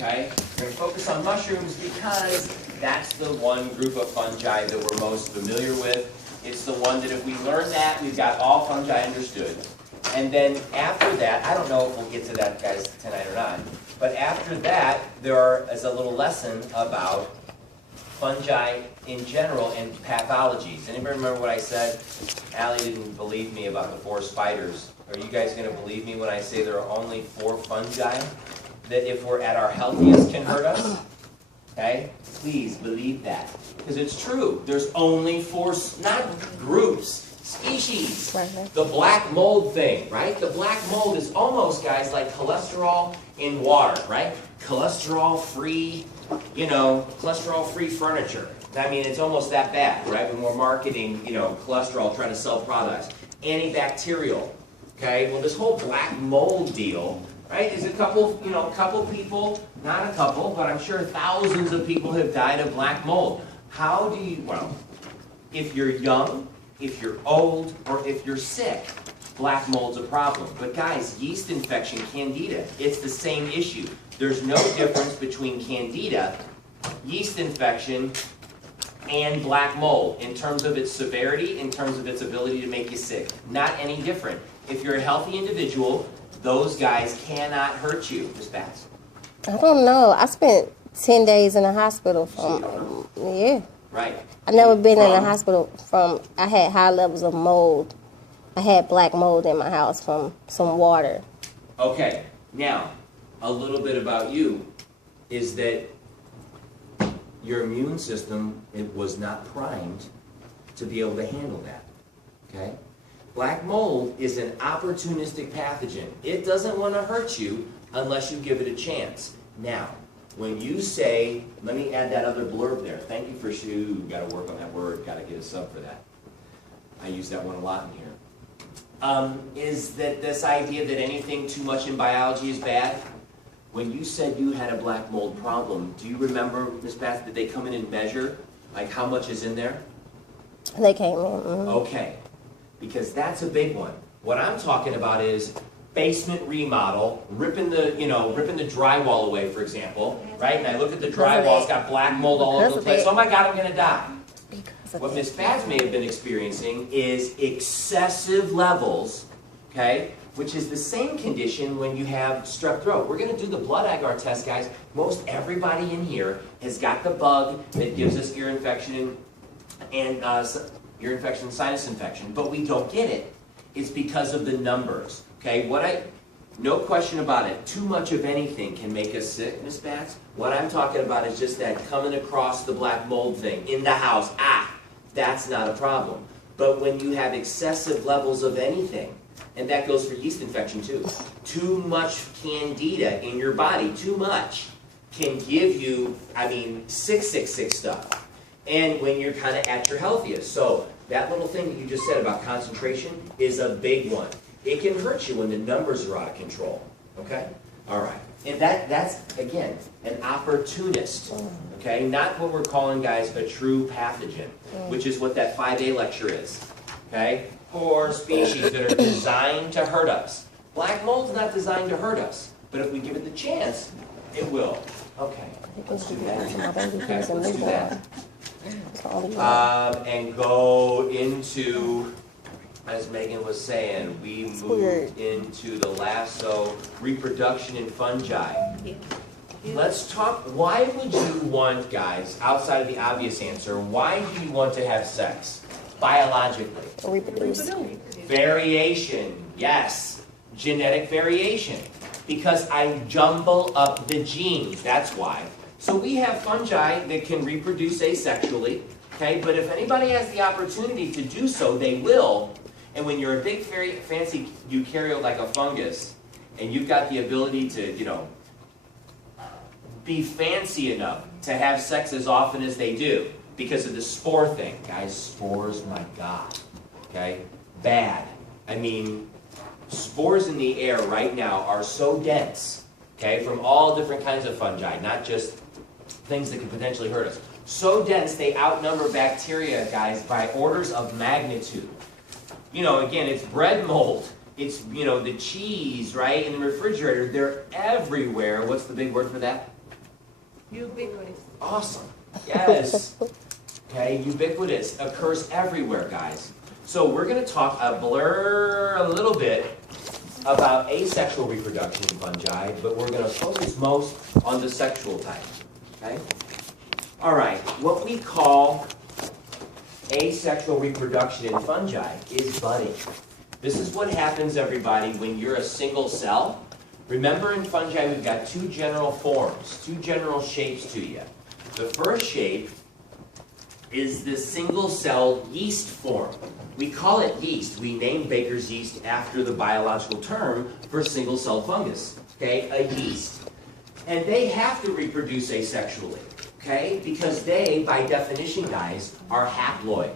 okay? We're going to focus on mushrooms because that's the one group of fungi that we're most familiar with. It's the one that if we learn that, we've got all fungi understood. And then after that, I don't know if we'll get to that, guys, tonight or not, but after that, there is a little lesson about fungi in general and pathologies. Anybody remember what I said? Allie didn't believe me about the 4 spiders. Are you guys going to believe me when I say there are only 4 fungi that if we're at our healthiest can hurt us? Okay? Please believe that. Because it's true. There's only 4, not groups, species. The black mold thing, right? The black mold is almost, guys, like cholesterol in water, right? Cholesterol-free, you know, cholesterol-free furniture. I mean, it's almost that bad, right? When we're marketing, you know, cholesterol, trying to sell products. Antibacterial, okay? Well, this whole black mold deal, right, is a couple people, not a couple, but I'm sure thousands of people have died of black mold. How do you, well, if you're young, if you're old, or if you're sick, black mold's a problem. But guys, yeast infection, candida, it's the same issue. There's no difference between candida, yeast infection, and black mold in terms of its severity, in terms of its ability to make you sick. Not any different. If you're a healthy individual, those guys cannot hurt you. Ms. Bass? I don't know. I spent 10 days in the hospital from, yeah. Right. I've never been in the hospital from, I had high levels of mold. I had black mold in my house from some water. Okay. Now, a little bit about you is that your immune system, it was not primed to be able to handle that. Okay? Black mold is an opportunistic pathogen. It doesn't want to hurt you unless you give it a chance. Now, when you say, let me add that other blurb there. Thank you for got to work on that word, got to get a sub for that. I use that one a lot in here. Is that this idea that anything too much in biology is bad? When you said you had a black mold problem, do you remember, Ms. Bath, did they come in and measure, like how much is in there? They came in. Mm-hmm. Okay, because that's a big one. What I'm talking about is basement remodel, ripping the drywall away, for example, right? And I look at the drywall, it's got black mold all over the place. Oh my God, I'm gonna die. What Ms. Bath may have been experiencing is excessive levels, okay? Which is the same condition when you have strep throat. We're going to do the blood agar test, guys. Most everybody in here has got the bug that gives us ear infection and sinus infection, but we don't get it. It's because of the numbers, okay? No question about it. Too much of anything can make us sick, Ms. Bax. What I'm talking about is just that coming across the black mold thing in the house. That's not a problem. But when you have excessive levels of anything, and that goes for yeast infection too. Too much candida in your body, too much, can give you, 666 stuff. And when you're kind of at your healthiest. So that little thing that you just said about concentration is a big one. It can hurt you when the numbers are out of control. Okay? All right. And that's, again, an opportunist. Okay? Not what we're calling, guys, a true pathogen, which is what that 5A lecture is. Okay? For species that are designed to hurt us. Black mold's not designed to hurt us, but if we give it the chance, it will. Okay, let's do that. Okay, let's do that. And go into, as Megan was saying, we moved into the last, so reproduction in fungi. Let's talk, why would you want, guys, outside of the obvious answer, why do you want to have sex? Biologically. Reproduce. Variation, yes. Genetic variation. Because I jumble up the genes, that's why. So we have fungi that can reproduce asexually, okay? But if anybody has the opportunity to do so, they will. And when you're a big, fancy eukaryote like a fungus, and you've got the ability to, be fancy enough to have sex as often as they do, because of the spore thing. Guys, spores, my God, okay? Bad. Spores in the air right now are so dense, okay, from all different kinds of fungi, not just things that could potentially hurt us. So dense, they outnumber bacteria, guys, by orders of magnitude. Again, it's bread mold. It's, the cheese, right, in the refrigerator. They're everywhere. What's the big word for that? Ubiquitous. Awesome. Yes. Okay, ubiquitous, occurs everywhere, guys. So we're going to talk a little bit about asexual reproduction in fungi, but we're going to focus most on the sexual type. Okay? All right, what we call asexual reproduction in fungi is budding. This is what happens, everybody, when you're a single cell. Remember, in fungi, we've got two general forms, two general shapes to you. The first shape is the single-celled yeast form. We call it yeast. We named Baker's yeast after the biological term for single-celled fungus, okay, a yeast. And they have to reproduce asexually, okay, because they, by definition, guys, are haploid.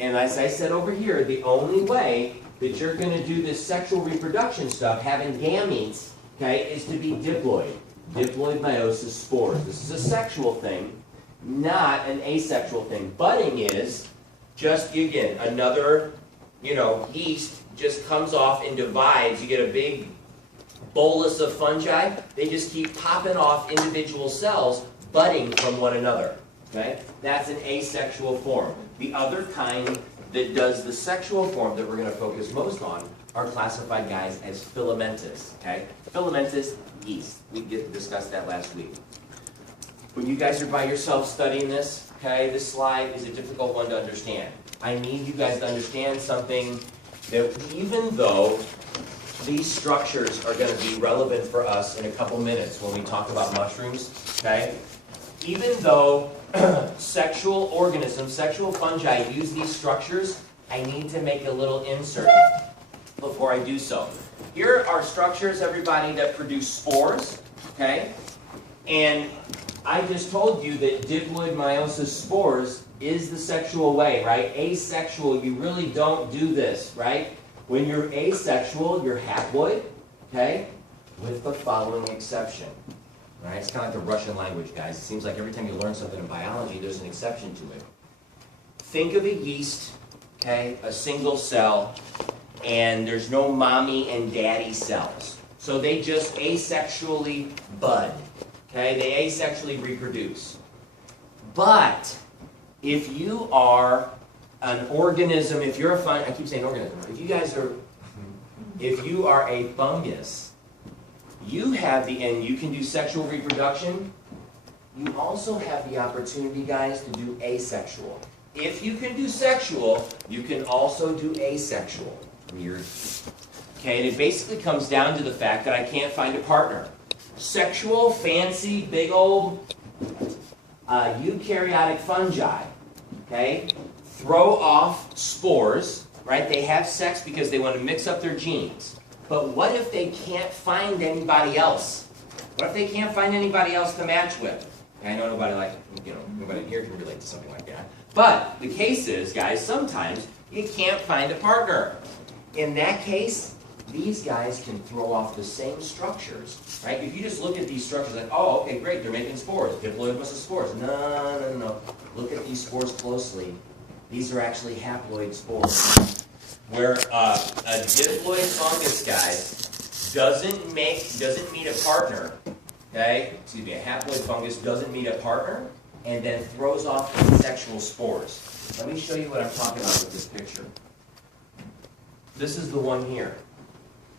And as I said over here, the only way that you're going to do this sexual reproduction stuff, having gametes, okay, is to be diploid. Diploid meiosis spores. This is a sexual thing, not an asexual thing. Budding is just, again, another, yeast just comes off and divides. You get a big bolus of fungi. They just keep popping off individual cells, budding from one another. Okay? That's an asexual form. The other kind that does the sexual form that we're going to focus most on are classified, guys, as filamentous. Okay? Filamentous yeast. We discussed that last week. When you guys are by yourself studying this, okay, this slide is a difficult one to understand. I need you guys to understand something, that even though these structures are going to be relevant for us in a couple minutes when we talk about mushrooms, okay, even though sexual organisms, sexual fungi use these structures, I need to make a little insert before I do so. Here are structures, everybody, that produce spores, okay? And I just told you that diploid meiosis spores is the sexual way, right? Asexual, you really don't do this, right? When you're asexual, you're haploid, okay? With the following exception, right? It's kind of like the Russian language, guys. It seems like every time you learn something in biology, there's an exception to it. Think of a yeast, okay? A single cell, and there's no mommy and daddy cells. So they just asexually bud. Okay, they asexually reproduce. But if you are an organism, if you're a I keep saying organism. If you are a fungus, you have and you can do sexual reproduction. You also have the opportunity, guys, to do asexual. If you can do sexual, you can also do asexual. Weird. Okay, and it basically comes down to the fact that I can't find a partner. Sexual, fancy, big old eukaryotic fungi, okay, throw off spores, right? They have sex because they want to mix up their genes. But what if they can't find anybody else? What if they can't find anybody else to match with? I know nobody nobody here can relate to something like that. But the case is, guys, sometimes you can't find a partner. In that case, these guys can throw off the same structures, right? If you just look at these structures like, oh, okay, great, they're making spores. Diploid meiosis spores. No. Look at these spores closely. These are actually haploid spores. Where a diploid fungus, guys, doesn't meet a partner, okay? Excuse me, a haploid fungus doesn't meet a partner and then throws off asexual spores. Let me show you what I'm talking about with this picture. This is the one here.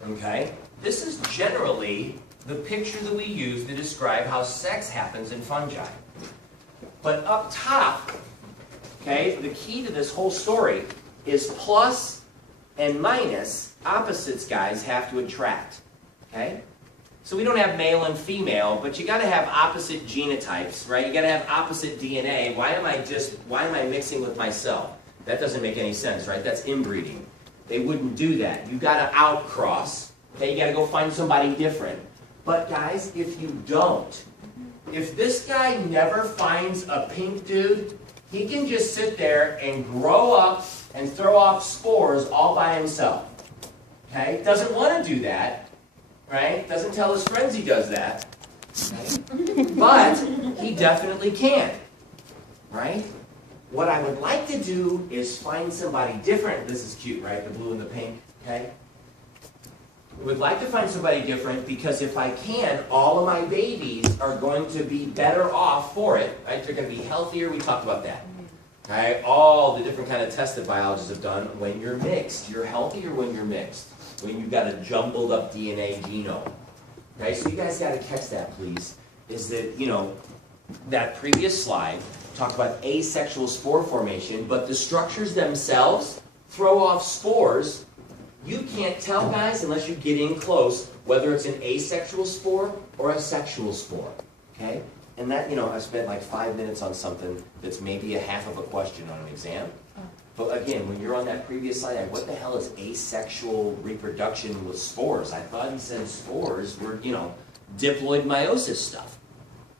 Okay? This is generally the picture that we use to describe how sex happens in fungi. But up top, okay, the key to this whole story is plus and minus opposites, guys, have to attract. Okay? So we don't have male and female, but you got to have opposite genotypes, right? You got to have opposite DNA. Why am I mixing with myself? That doesn't make any sense, right? That's inbreeding. They wouldn't do that. You got to outcross. Okay, you got to go find somebody different. But guys, if you don't, if this guy never finds a pink dude, he can just sit there and grow up and throw off spores all by himself. Okay, doesn't want to do that, right? Doesn't tell his friends he does that. Okay? But he definitely can, right? What I would like to do is find somebody different. This is cute, right? The blue and the pink, okay? I would like to find somebody different because if I can, all of my babies babies are going to be better off for it, right? They're going to be healthier. We talked about that. Okay? All the different kind of tests that biologists have done. When you're mixed, you're healthier when you're mixed. When you've got a jumbled up DNA genome. Okay? So you guys got to catch that, please. Is that, you know, that previous slide talked about asexual spore formation, but the structures themselves throw off spores. You can't tell, guys, unless you get in close, whether it's an asexual spore or a sexual spore, okay? And that, you know, I spent like 5 minutes on something that's maybe a half of a question on an exam. But again, when you're on that previous slide, like, what the hell is asexual reproduction with spores? I thought he said spores were, you know, diploid meiosis stuff,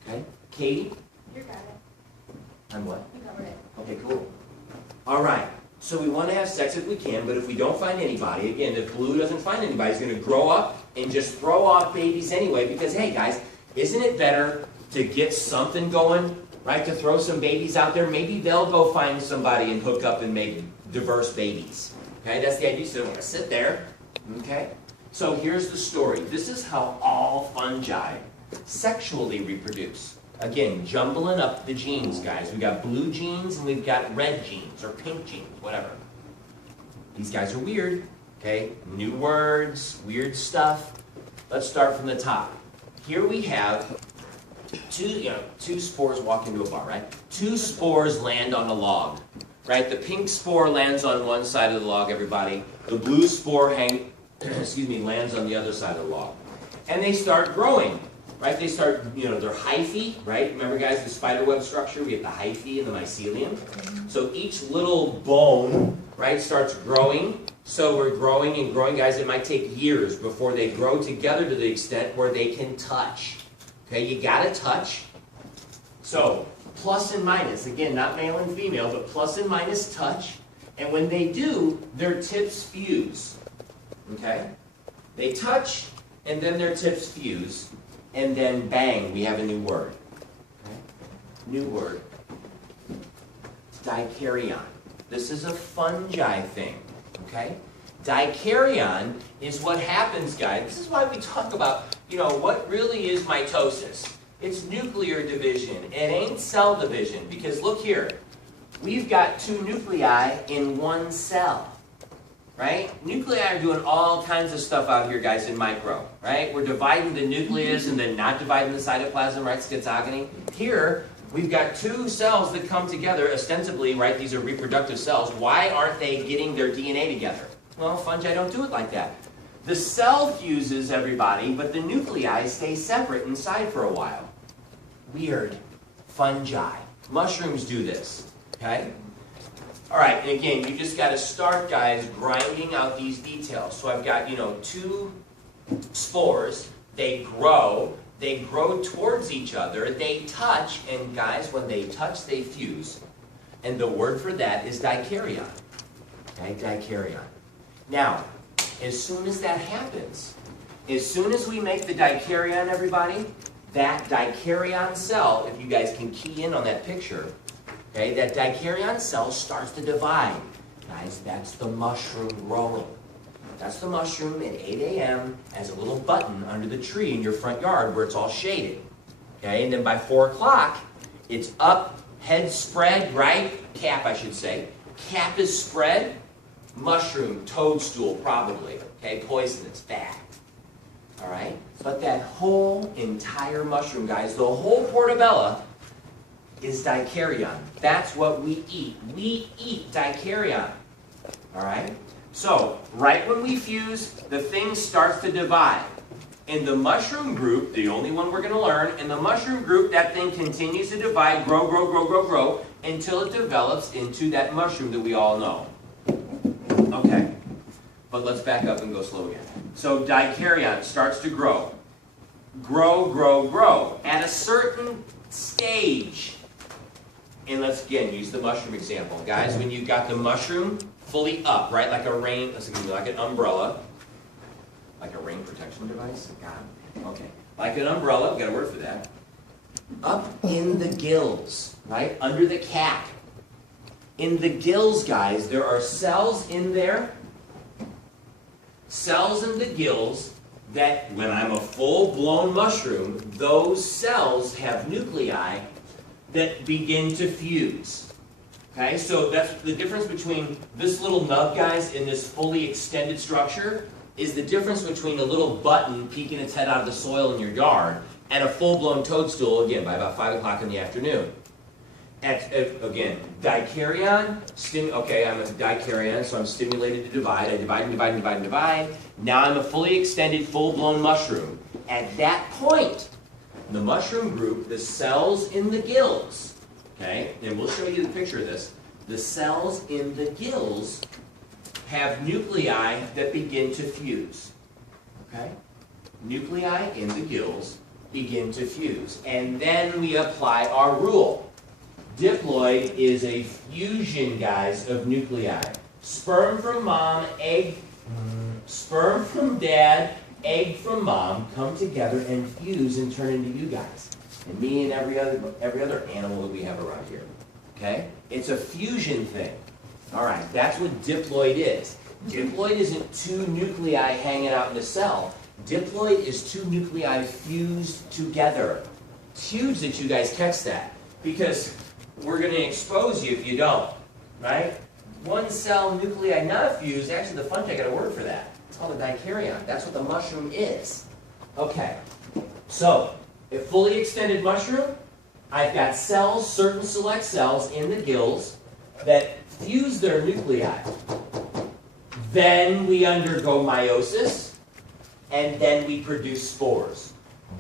okay? Katie? You got it. I'm what? You covered it. Okay, cool. All right. So we want to have sex if we can, but if we don't find anybody, again, if Blue doesn't find anybody, he's going to grow up and just throw off babies anyway because, hey, guys, isn't it better to get something going, right, to throw some babies out there? Maybe they'll go find somebody and hook up and make diverse babies. Okay, that's the idea. So they don't want to sit there. Okay? So here's the story. This is how all fungi sexually reproduce. Again, jumbling up the genes, guys. We've got blue genes and we've got red genes or pink genes, whatever. These guys are weird, okay? New words, weird stuff. Let's start from the top. Here we have two spores walk into a bar, right? Two spores land on a log, right? The pink spore lands on one side of the log, everybody. The blue spore lands on the other side of the log. And they start growing. Right, they start, you know, they're hyphae, right? Remember, guys, the spiderweb structure, we have the hyphae and the mycelium. So each little bone, right, starts growing. So we're growing and growing, guys. It might take years before they grow together to the extent where they can touch. Okay, you gotta touch. So plus and minus, again, not male and female, but plus and minus touch. And when they do, their tips fuse. Okay? They touch, and then their tips fuse. And then, bang, we have a new word. Okay? New word. Dikaryon. This is a fungi thing. Okay? Dikaryon is what happens, guys. This is why we talk about, you know, what really is mitosis. It's nuclear division. It ain't cell division. Because look here. We've got two nuclei in one cell. Right? Nuclei are doing all kinds of stuff out here, guys, in micro. Right? We're dividing the nucleus and then not dividing the cytoplasm, right? Schizotomy. Here, we've got two cells that come together, ostensibly, right? These are reproductive cells. Why aren't they getting their DNA together? Well, fungi don't do it like that. The cell fuses, everybody, but the nuclei stay separate inside for a while. Weird. Fungi. Mushrooms do this. Okay? All right, and again, you just got to start, guys, grinding out these details. So I've got, you know, two spores. They grow towards each other. They touch, and guys, when they touch, they fuse. And the word for that is dikaryon. Okay, dikaryon. Now, as soon as that happens, as soon as we make the dikaryon, everybody, that dikaryon cell, if you guys can key in on that picture, okay, that dikaryon cell starts to divide. Guys, that's the mushroom growing. That's the mushroom at 8 a.m. as a little button under the tree in your front yard where it's all shaded. Okay, and then by 4 o'clock, it's up, head spread, right? Cap, I should say. Cap is spread. Mushroom, toadstool, probably. Okay, poisonous, bad. All right? But that whole entire mushroom, guys, the whole portabella is dikaryon. That's what we eat. We eat dikaryon. All right? So, right when we fuse, the thing starts to divide. In the mushroom group, the only one we're going to learn, in the mushroom group, that thing continues to divide, grow, until it develops into that mushroom that we all know. Okay. But let's back up and go slow again. So, dikaryon starts to grow. Grow. At a certain stage, and let's again use the mushroom example. Guys, when you've got the mushroom fully up, right, like a rain, like an umbrella, like a rain protection device? God. Okay. Like an umbrella, we've got a word for that. Up in the gills, right, under the cap. In the gills, guys, there are cells in there, cells in the gills that when I'm a full-blown mushroom, those cells have nuclei that begin to fuse. Okay, so that's the difference between this little nub, guys, in this fully extended structure is the difference between a little button peeking its head out of the soil in your yard and a full-blown toadstool, again, by about 5 o'clock in the afternoon. Again, dikaryon, okay, I'm a dikaryon, so I'm stimulated to divide. I divide and divide and divide and divide. Now I'm a fully extended, full-blown mushroom. At that point, the mushroom group, the cells in the gills, okay, and we'll show you the picture of this, the cells in the gills have nuclei that begin to fuse, okay? Nuclei in the gills begin to fuse. And then we apply our rule. Diploid is a fusion, guys, of nuclei. Sperm from mom, egg, sperm from dad, egg from mom come together and fuse and turn into you guys. And me and every other animal that we have around here. Okay? It's a fusion thing. Alright, that's what diploid is. Diploid isn't two nuclei hanging out in a cell. Diploid is two nuclei fused together. It's huge that you guys catch that, because we're going to expose you if you don't, right? One cell nuclei not fused, actually the fungi got a word for that. It's called a dikaryon. That's what the mushroom is. Okay, so a fully extended mushroom, I've got cells, certain select cells in the gills that fuse their nuclei. Then we undergo meiosis, and then we produce spores.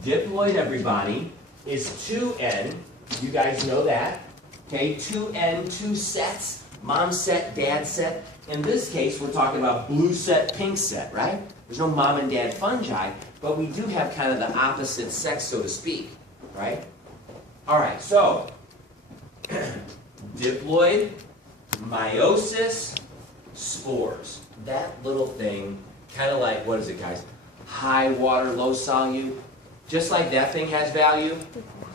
Diploid, everybody, is 2N. You guys know that. Okay, 2N, 2 sets. Mom set, dad set. In this case, we're talking about blue set, pink set, right? There's no mom and dad fungi, but we do have kind of the opposite sex, so to speak, right? All right, so diploid, meiosis, spores. That little thing, kind of like, what is it, guys? High water, low solute. Just like that thing has value,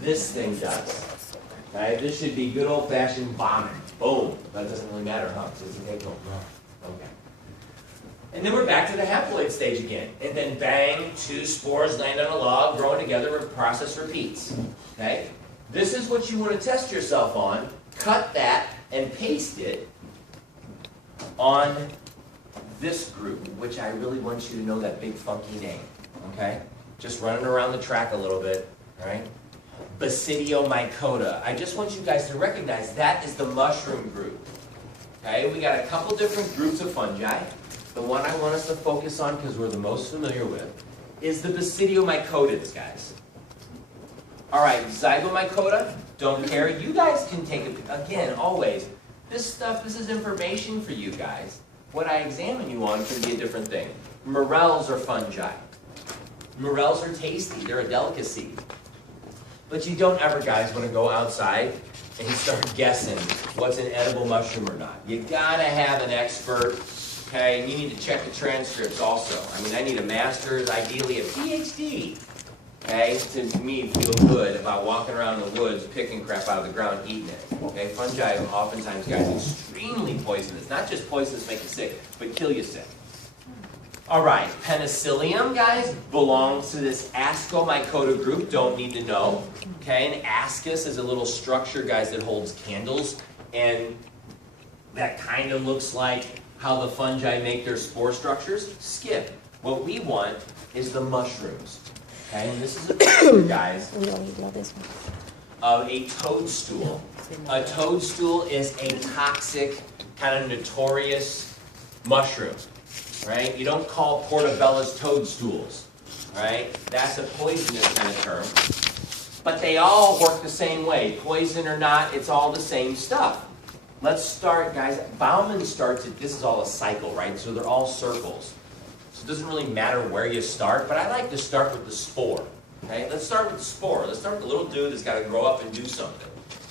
this thing does. Right? This should be good old-fashioned vomit. Boom. That doesn't really matter, huh? So okay. And then we're back to the haploid stage again. And then bang, 2 spores land on a log, growing together, the process repeats. Okay? This is what you want to test yourself on. Cut that and paste it on this group, which I really want you to know that big funky name. Okay? Just running around the track a little bit. All right? Basidiomycota. I just want you guys to recognize that is the mushroom group. Okay, we got a couple different groups of fungi. The one I want us to focus on, because we're the most familiar with, is the Basidiomycotans, guys. All right, Zygomycota, don't care. You guys can take it, again, always. This stuff, this is information for you guys. What I examine you on can be a different thing. Morels are fungi. Morels are tasty. They're a delicacy. But you don't ever, guys, want to go outside and start guessing what's an edible mushroom or not. You gotta have an expert, okay? And you need to check the transcripts also. I mean, I need a master's, ideally a PhD, okay, to me feel good about walking around in the woods, picking crap out of the ground, eating it. Okay, fungi are oftentimes, guys, extremely poisonous. Not just poisonous, make you sick, but kill you sick. All right, penicillium, guys, belongs to this Ascomycota group. Don't need to know. Okay, and ascus is a little structure, guys, that holds candles, and that kind of looks like how the fungi make their spore structures. Skip. What we want is the mushrooms. Okay, and this is a picture, guys, We don't need to know this one. of a toadstool. A toadstool is a toxic, kind of notorious mushroom. Right? You don't call portobellas toadstools, right? That's a poisonous kind of term. But they all work the same way. Poison or not, it's all the same stuff. Let's start, guys. Bauman starts it. This is all a cycle, right? So they're all circles. So it doesn't really matter where you start, but I like to start with the spore. Okay? Let's start with the spore. Let's start with the little dude that's got to grow up and do something.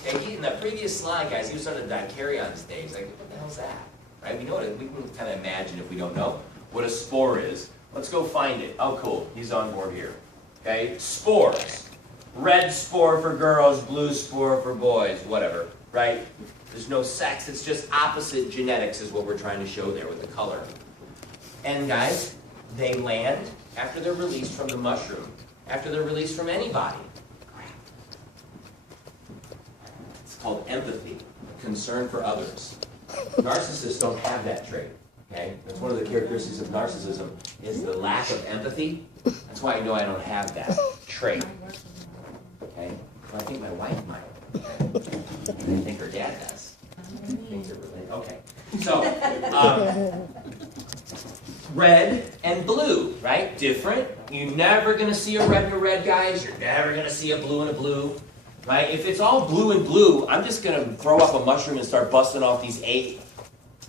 Okay? In the previous slide, guys, he was on the dikaryon stage. Like, what the hell's that? Right? We know what we can kind of imagine if we don't know what a spore is. Let's go find it. Oh, cool. He's on board here. Okay? Spores. Red spore for girls, blue spore for boys, whatever. Right? There's no sex. It's just opposite genetics is what we're trying to show there with the color. And guys, They land after they're released from the mushroom, after they're released from any body. It's called empathy, concern for others. Narcissists don't have that trait. Okay? That's one of the characteristics of narcissism is the lack of empathy. That's why I know I don't have that trait. Okay? Well, I think my wife might. I think her dad does. Things are related. Okay. So, red and blue, right? Different. You're never going to see a red and a red, guys. You're never going to see a blue and a blue. Right? If it's all blue and blue, I'm just going to throw up a mushroom and start busting off these 8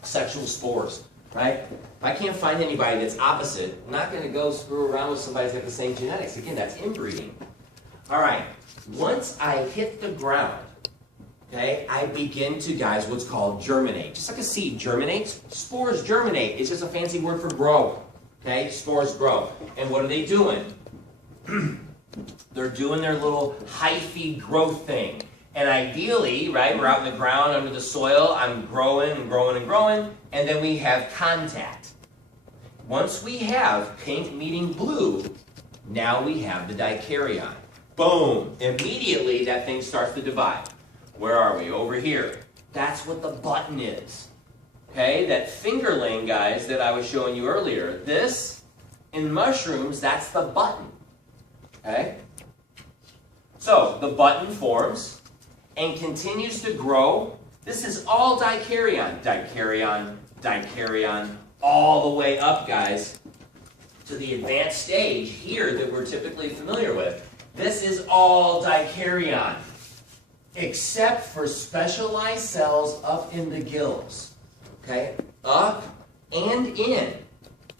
sexual spores. Right? If I can't find anybody that's opposite, I'm not going to go screw around with somebody that's got the same genetics. Again, that's inbreeding. All right. Once I hit the ground, okay, I begin to, guys, what's called germinate. Just like a seed germinates, spores germinate. It's just a fancy word for grow. Okay? Spores grow. And what are they doing? They're doing their little hyphae growth thing. And ideally, right, we're out in the ground under the soil, I'm growing and growing and growing, and then we have contact. Once we have pink meeting blue, now we have the dikaryon. Boom! Immediately that thing starts to divide. Where are we? Over here. That's what the button is. Okay, that fingerling, guys, that I was showing you earlier. This, in mushrooms, that's the button. Okay? So, the button forms and continues to grow. This is all dikaryon. Dikaryon, dikaryon, all the way up, guys, to the advanced stage here that we're typically familiar with. This is all dikaryon, except for specialized cells up in the gills. Okay? Up and in.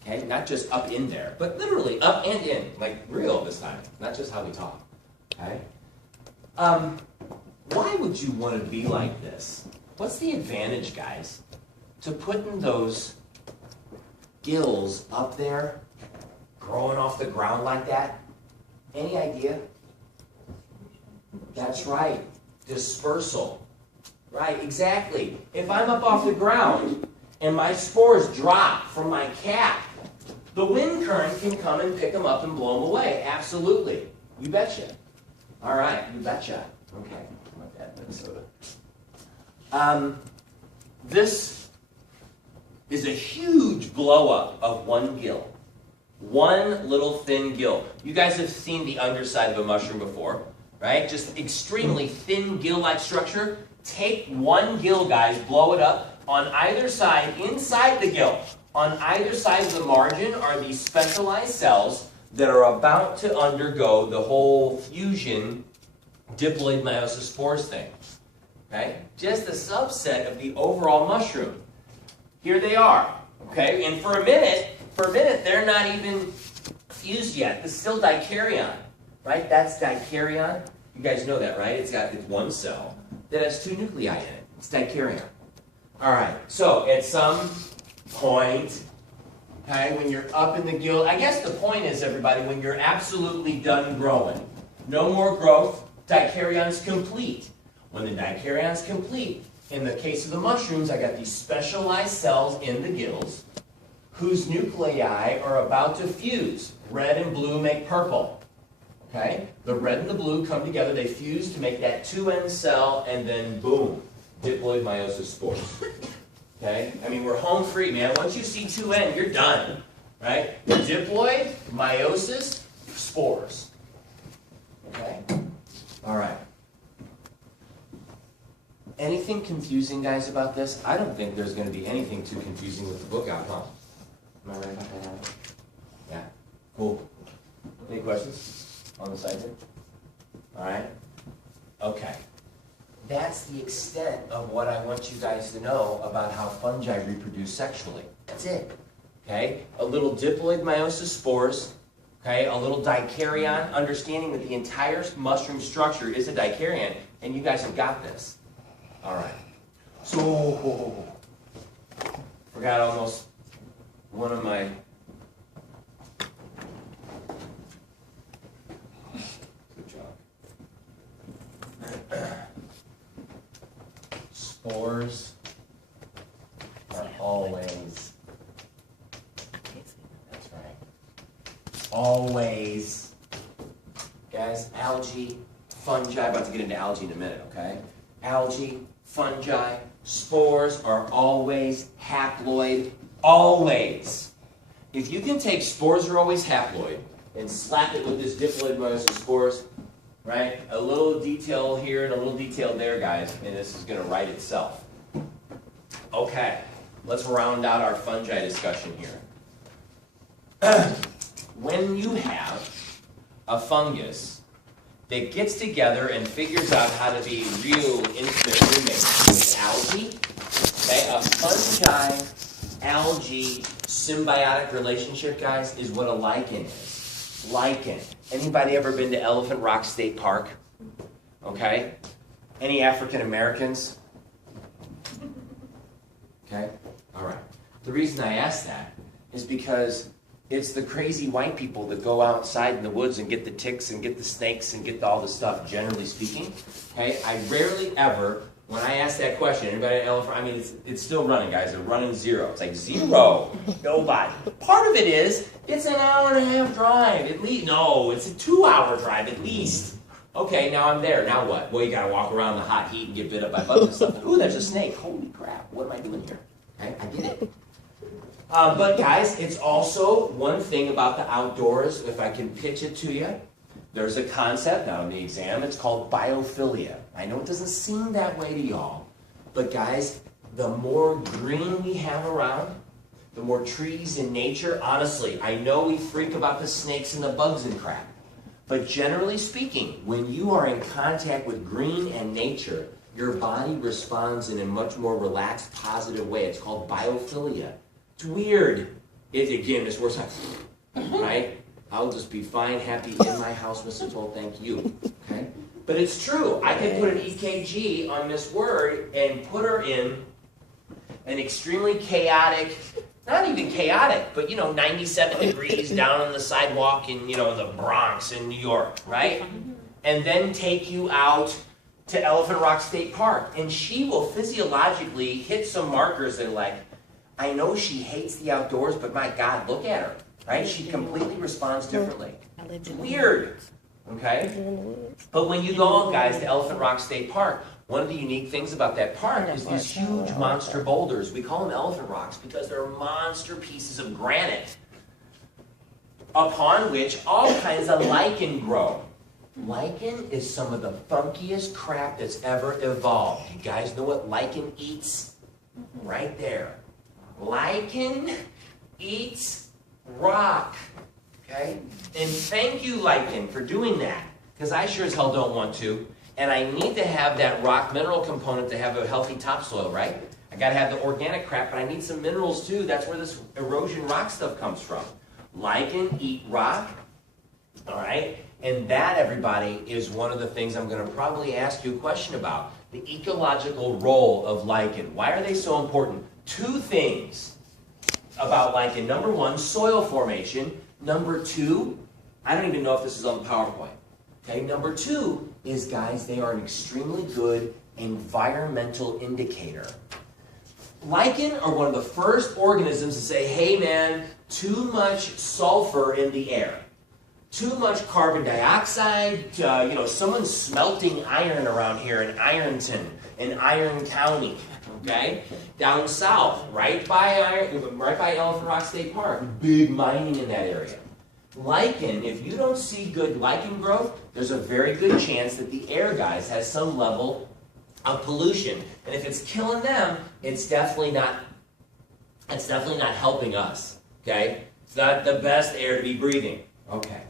Okay? Not just up in there, but literally up and in. Like real this time, not just how we talk. Okay? Why would you want to be like this? What's the advantage, guys, to putting those gills up there, growing off the ground like that? Any idea? That's right. Dispersal. Right, exactly. If I'm up off the ground and my spores drop from my cap, the wind current can come and pick them up and blow them away. Absolutely. You betcha. All right, you betcha. Okay. Like that, Minnesota. This is a huge blow up of one gill. One little thin gill. You guys have seen the underside of a mushroom before, right? Just extremely thin gill-like structure. Take one gill, guys, blow it up. On either side, inside the gill, on either side of the margin are these specialized cells that are about to undergo the whole fusion diploid meiosis spores thing. Okay? Just a subset of the overall mushroom. Here they are. Okay? And for a minute, they're not even fused yet. This is still dikaryon. Right? That's dikaryon. You guys know that, right? It's one cell that has 2 nuclei in it. It's dikaryon. All right. So at some point, okay, when you're up in the gill, I guess the point is, everybody, when you're absolutely done growing, no more growth, dicaryon's complete. When the dicaryon's complete, in the case of the mushrooms, I got these specialized cells in the gills whose nuclei are about to fuse. Red and blue make purple. Okay? The red and the blue come together, they fuse to make that 2N cell, and then boom, diploid meiosis spores. Okay? I mean, we're home free, man. Once you see 2N, you're done. Right? Diploid meiosis spores. Okay? All right. Anything confusing, guys, about this? I don't think there's going to be anything too confusing with the book out, huh? Am I right about that? Yeah. Cool. Any questions on the side here? All right. Okay. That's the extent of what I want you guys to know about how fungi reproduce sexually. That's it. Okay? A little diploid meiosis spores. Okay? A little dikaryon, understanding that the entire mushroom structure is a dikaryon, and you guys have got this. All right. So, forgot almost one of my good job. Spores are always, that's right, always, guys, algae, fungi, about to get into algae in a minute, okay? Algae, fungi, spores are always haploid, always. If you can take spores are always haploid and slap it with this diploid mouse of spores, right? A little detail here and a little detail there, guys, and this is going to write itself. Okay, let's round out our fungi discussion here. When you have a fungus that gets together and figures out how to be real intimate roommates with algae, okay, a fungi-algae symbiotic relationship, guys, is what a lichen is. Lichen. Anybody ever been to Elephant Rock State Park? Okay. Any African Americans? Okay. All right. The reason I ask that is because it's the crazy white people that go outside in the woods and get the ticks and get the snakes and get all the stuff, generally speaking. Okay. I rarely ever, when I ask that question, anybody at Elephant, I mean, it's still running, guys. They're running zero. It's like zero. Nobody. Part of it is, it's an hour and a half drive at least. No, it's a 2-hour drive at least. Okay, now I'm there. Now what? Well, you got to walk around in the hot heat and get bit up by bugs and stuff. Ooh, there's a snake. Holy crap. What am I doing here? Okay, I get it. But guys, it's also one thing about the outdoors, if I can pitch it to you. There's a concept now in the exam, it's called biophilia. I know it doesn't seem that way to y'all, but guys, the more green we have around, the more trees in nature, honestly, I know we freak about the snakes and the bugs and crap, but generally speaking, when you are in contact with green and nature, your body responds in a much more relaxed, positive way. It's called biophilia. It's weird. Again, this works, right? I'll just be fine, happy in my house, mistletoe, thank you. Okay? But it's true. I could put an EKG on Miss Word and put her in an extremely chaotic, not even chaotic, but 97 degrees down on the sidewalk in, the Bronx in New York, right? And then take you out to Elephant Rock State Park. And she will physiologically hit some markers that are like, I know she hates the outdoors, but my God, look at her. Right? She completely responds differently. It's weird. Okay? But when you go, guys, to Elephant Rock State Park, one of the unique things about that park is these huge monster boulders. We call them elephant rocks because they're monster pieces of granite upon which all kinds of lichen grow. Lichen is some of the funkiest crap that's ever evolved. You guys know what lichen eats? Right there. Lichen eats rock, okay? And thank you, lichen, for doing that, because I sure as hell don't want to, and I need to have that rock mineral component to have a healthy topsoil, right? I gotta have the organic crap, but I need some minerals too. That's where this erosion rock stuff comes from. Lichen eat rock, all right? And that, everybody, is one of the things I'm gonna probably ask you a question about. The ecological role of lichen. Why are they so important? 2 things about lichen. Number 1, soil formation. Number 2, I don't even know if this is on the PowerPoint. Okay, number 2 is, guys, they are an extremely good environmental indicator. Lichen are one of the first organisms to say, hey man, too much sulfur in the air. Too much carbon dioxide, someone's smelting iron around here in Ironton, in Iron County. Okay, down south, right by Elephant Rock State Park, big mining in that area. Lichen, if you don't see good lichen growth, there's a very good chance that the air, guys, has some level of pollution. And if it's killing them, it's definitely not helping us. Okay, it's not the best air to be breathing. Okay.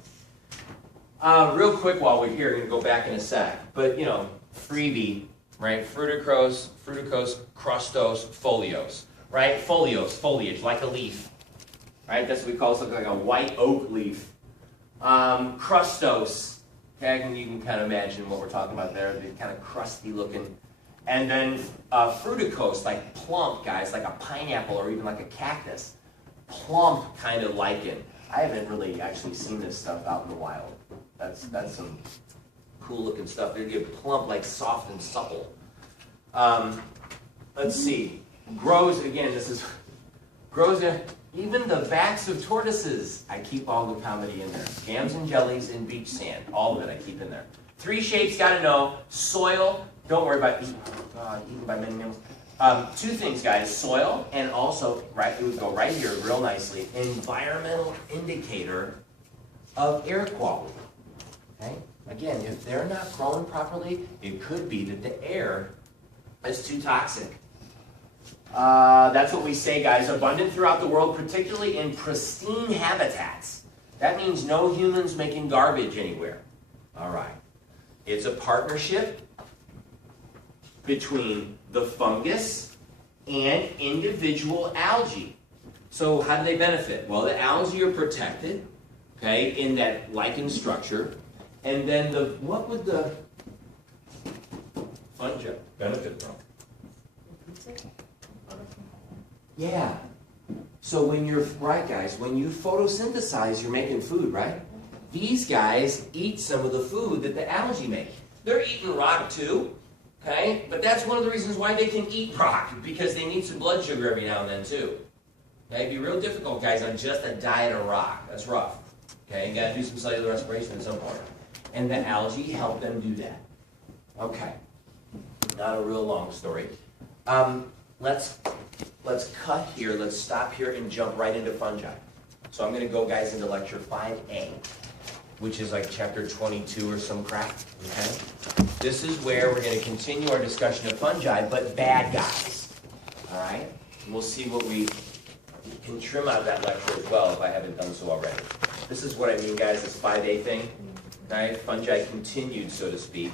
Real quick while we're here, I'm gonna go back in a sec. But freebie. Right, fruticose, crustose, foliose, right? Foliose, foliage, like a leaf, right? That's what we call it, something like a white oak leaf. Crustose, okay, you can kind of imagine what we're talking about there, the kind of crusty looking. And then fruticose, like plump, guys, like a pineapple or even like a cactus. Plump kind of lichen. I haven't really actually seen this stuff out in the wild. That's some cool looking stuff. They get plump, like soft and supple. Let's see. Grows, again, grows in Even the backs of tortoises, I keep all the comedy in there. Jams and jellies and beach sand, all of it I keep in there. 3 shapes, gotta know. Soil, don't worry about eaten by many mammals. 2 things, guys, soil, and also, right, it would go right here real nicely, environmental indicator of air quality. Okay? Again, if they're not growing properly, it could be that the air is too toxic. That's what we say, guys. Abundant throughout the world, particularly in pristine habitats. That means no humans making garbage anywhere. All right. It's a partnership between the fungus and individual algae. So how do they benefit? Well, the algae are protected, okay, in that lichen structure. And then what would the fungi benefit from? Yeah. So when you're, right guys, when you photosynthesize, you're making food, right? These guys eat some of the food that the algae make. They're eating rock too, okay? But that's one of the reasons why they can eat rock, because they need some blood sugar every now and then too. Okay, it'd be real difficult, guys, on just a diet of rock. That's rough. Okay, you gotta do some cellular respiration at some point. And the algae help them do that. Okay. Not a real long story. Let's cut here, let's stop here and jump right into fungi. So I'm going to go, guys, into lecture 5A, which is like chapter 22 or some crap, okay? This is where we're going to continue our discussion of fungi, but bad guys, all right? And we'll see what we can trim out of that lecture as well if I haven't done so already. This is what I mean, guys, this 5A thing, okay? Fungi continued, so to speak.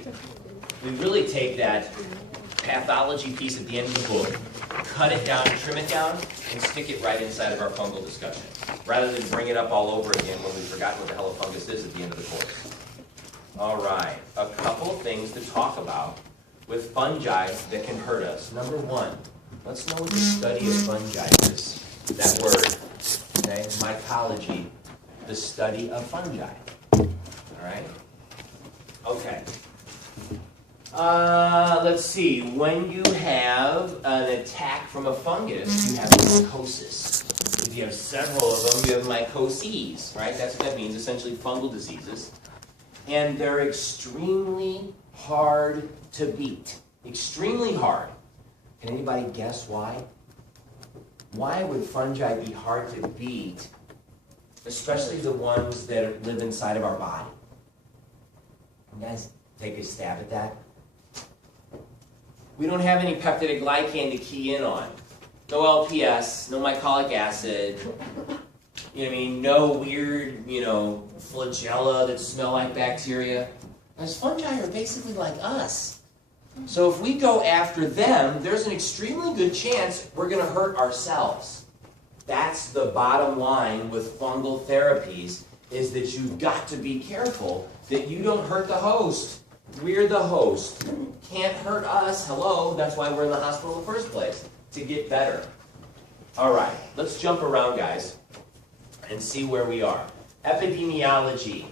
We really take that pathology piece at the end of the book, cut it down, trim it down, and stick it right inside of our fungal discussion, rather than bring it up all over again when we've forgotten what the hell a fungus is at the end of the course. All right, a couple of things to talk about with fungi that can hurt us. Number 1, let's know what the study of fungi is. That word, okay, mycology, the study of fungi. All right? Okay. Let's see. When you have an attack from a fungus, you have mycosis. If you have several of them, you have mycoses, right? That's what that means, essentially fungal diseases. And they're extremely hard to beat. Extremely hard. Can anybody guess why? Why would fungi be hard to beat, especially the ones that live inside of our body? You guys take a stab at that? We don't have any peptidic glycan to key in on. No LPS, no mycolic acid, you know what I mean? No weird, flagella that smell like bacteria. As fungi are basically like us. So if we go after them, there's an extremely good chance we're going to hurt ourselves. That's the bottom line with fungal therapies, is that you've got to be careful that you don't hurt the host. We're the host. Can't hurt us. Hello, that's why we're in the hospital in the first place, to get better. All right, let's jump around, guys, and see where we are. Epidemiology.